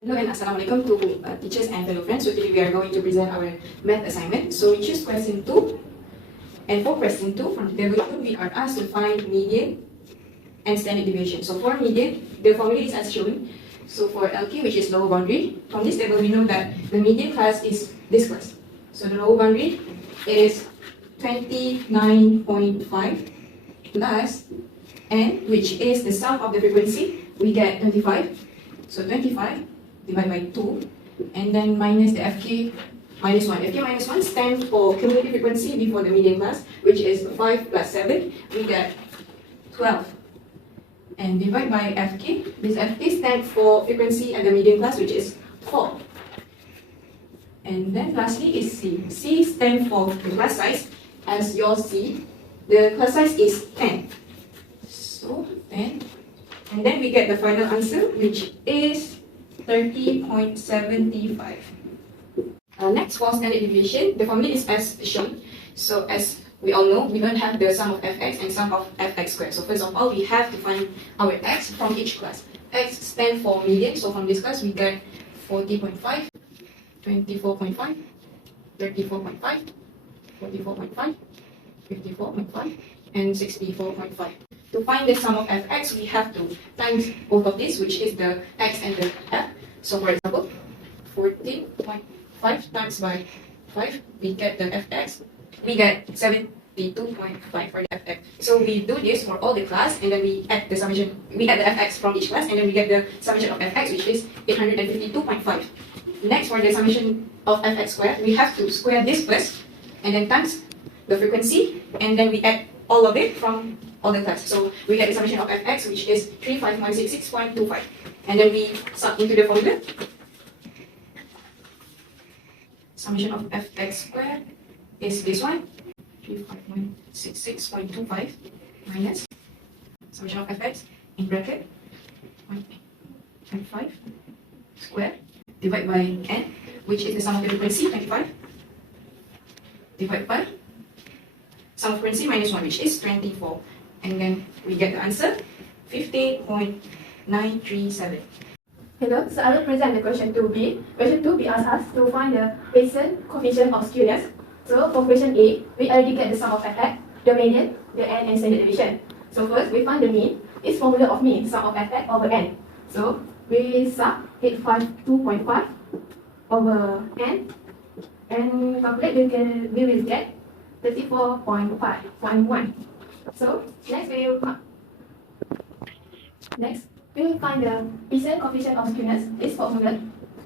Hello and Assalamualaikum to teachers and fellow friends. So today we are going to present our math assignment. So we choose question 2. And for question 2, from the table 2, we are asked to find median and standard deviation. So for median, the formula is as shown. So for LK, which is lower boundary, from this table we know that the median class is this class. So the lower boundary is 29.5 plus n, which is the sum of the frequency. We get 25. So 25 divided by 2, and then minus the FK minus 1. FK minus 1 stands for cumulative frequency before the median class, which is 5 plus 7, we get 12. And divide by FK, this FK stands for frequency at the median class, which is 4. And then lastly is C. C stands for the class size, as you'll see, the class size is 10. So 10. And then we get the final answer, which is 30.75. Next, for standard deviation, the formula is as shown. So as we all know, we don't have the sum of fx and sum of fx squared. So first of all, we have to find our x from each class. X stands for median, so from this class we get 40.5, 24.5, 34.5, 44.5, 54.5, and 64.5. To find the sum of fx, we have to times both of these, which is the x and the f. So for example, 14.5 times by 5, we get the fx. We get 72.5 for the fx. So we do this for all the class, and then we add the summation. We add the fx from each class, and then we get the summation of fx, which is 852.5. Next, for the summation of fx squared, we have to square this first, and then times the frequency, and then we add all of it from all the class. So we get the summation of fx, which is 35166.25. And then we sub into the formula. Summation of fx squared is this one, 35166.25 minus summation of fx in bracket 1.5 squared divided by n, which is the sum of the frequency, 25, divided by sum of frequency minus 1, which is 24. And then we get the answer, 50.937. Hello, so I will present the question 2b. Question 2b asks us to find the Pearson coefficient of skewness. So for question A, we already get the sum of fx, the median, the n, and standard deviation. So first, we find the mean. It's formula of mean, sum of fx over n. So we sub 852.5 over n, and calculate, we will get 34.511. So next we will find the Pearson coefficient of skewness. This formula.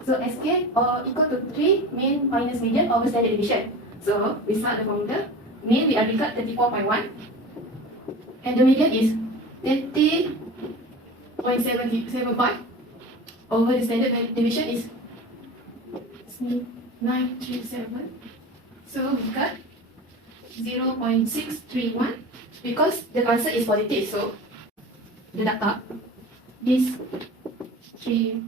So SK or equal to 3 mean minus median over standard deviation. So we start the formula. Mean we already got 34.1, and the median is 30.75 over the standard deviation is 937. So we got 0.631 because the answer is positive. So deduct up this skew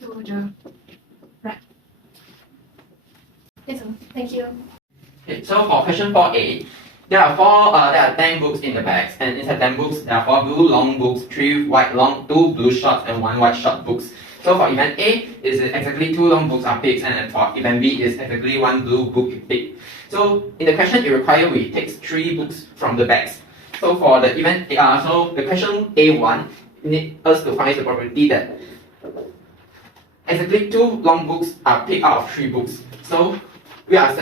to the right. That's all. Thank you. Okay, so for question 4a, there are 10 books in the bags, and inside 10 books there are 4 blue long books, 3 white long, 2 blue short, and 1 white short books. So for event A, is exactly 2 long books are picked, and for event B is exactly 1 blue book picked. So in the question, it requires we take 3 books from the bags. So for the event, so the question A1 need us to find the probability that exactly 2 long books are picked out of 3 books. So we have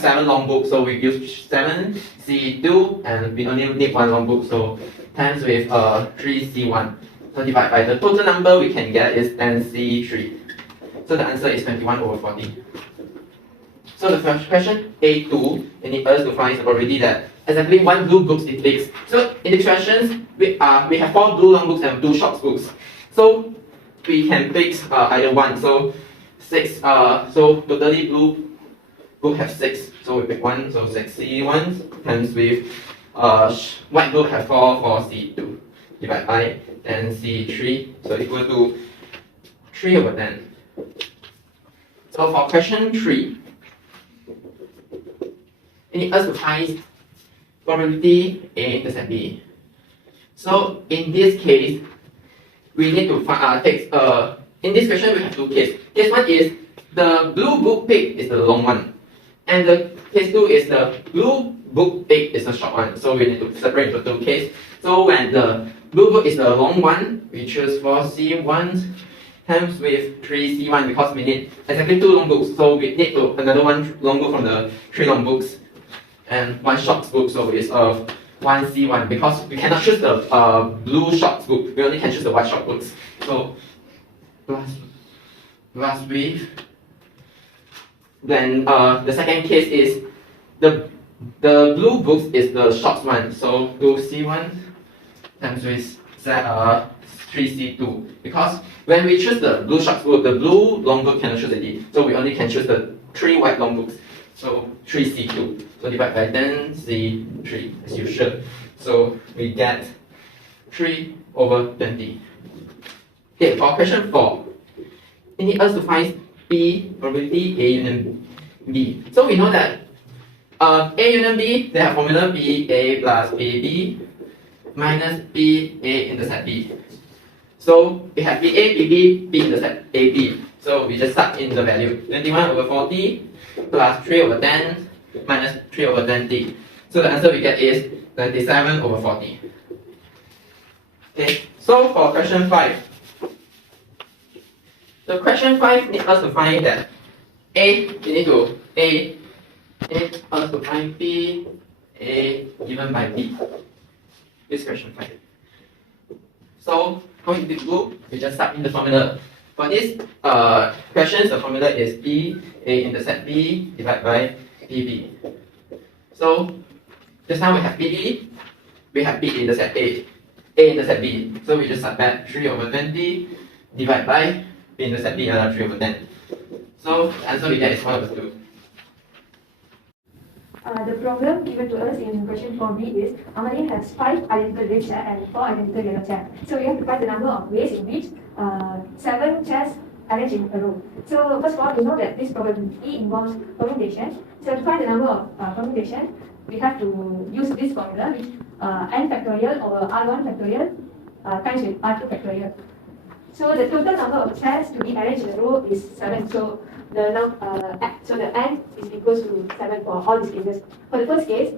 7 long books, so we use 7 C2, and we only need 1 long book, so times with 3 C1. So divided by the total number we can get is 10 C3. So the answer is 21 over 40. So the first question A2, it needs us to find the probability that exactly 1 blue book is picked. So in the questions, we have 4 blue long books and 2 short books. So we can pick either one. So 6. So totally blue book have 6. So we pick 1. So 6 C1 times with white book have 4 C2 divided by 10 C3. So equal to 3 over 10. So for question 3, it needs us to find probability A intercept B. So in this case, we need to take in this question we have two cases. Case one is the blue book pig is the long one, and the case two is the blue book pig is the short one. So we need to separate into two cases. So when the blue book is the long one, we choose 4C1 times with 3C1 because we need exactly two long books. So we need to another one long book from the three long books and one short book. So it's 1C1 because we cannot choose the blue short book. We only can choose the white short books. So plus with. Then the second case is the blue books is the short one. So 2C1 times with 3C2 because when we choose the blue short book, the blue long book cannot choose it. So we only can choose the three white long books. So 3C2. So divide by 10C3 as usual. So we get 3/20. Okay, for question 4, we need us to find P probability A union B. So we know that A union B, they have formula B A plus AB minus B A intercept B. So we have B A, B B, B intercept A B. So we just start in the value 21/40 plus 3/10 minus 3/20. So the answer we get is 27/40. Okay, so for question 5. The question 5 needs us to find that we need us to find P A given by B. This question 5. So how we do? We just start in the formula. For this questions, the formula is P A intercept B divided by PB. So just now we have PB, we have B intercept A intercept B. So we just subtract 3/20 divided by B intercept B another 3/10. So the answer we get is 1/2. The problem given to us in question 4b is Amalie has 5 identical red chairs and 4 identical yellow chairs. So we have to find the number of ways in which 7 chairs arranged in a row. So first of all, we know that this probability involves permutation. So to find the number of permutation, we have to use this formula, which n factorial over r1 factorial times with r2 factorial. So the total number of chairs to be arranged in a row is 7. So the n is equals to 7 for all these cases. For the first case,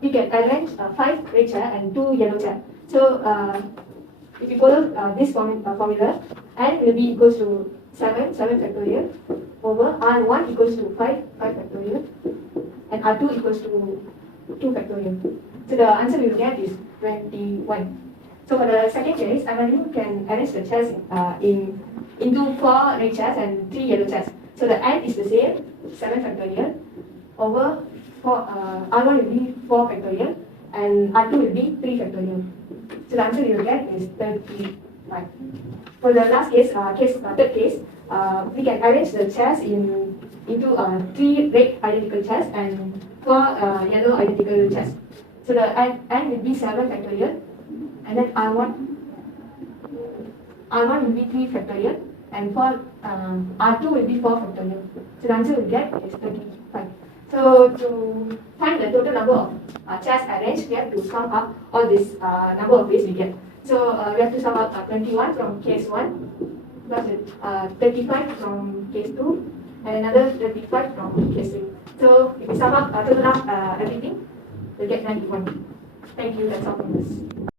we can arrange 5 red chairs and 2 yellow chairs. So if you follow this formula, n will be equals to 7 factorial over r1 equals to 5 factorial and r2 equals to 2 factorial. So the answer we will get is 21. So for the second case, Amalie can arrange the chairs into 4 red chairs and 3 yellow chairs. So the n is the same, 7 factorial over r1 will be 4 factorial and r2 will be 3 factorial. So the answer we will get is 35. For the last case, third case, we can arrange the chairs into 3 red identical chairs and 4 yellow identical chairs. So the n will be 7 factorial and then r1 will be 3 factorial and for r2 will be 4 factorial. So the answer we get is 35. So to find the total number of chairs arranged, we have to sum up all this number of ways we get. So we have to sum up 21 from case 1 plus 35 from case 2 and another 35 from case 3. So if we sum up total up everything, we'll get 91. Thank you, that's all from us.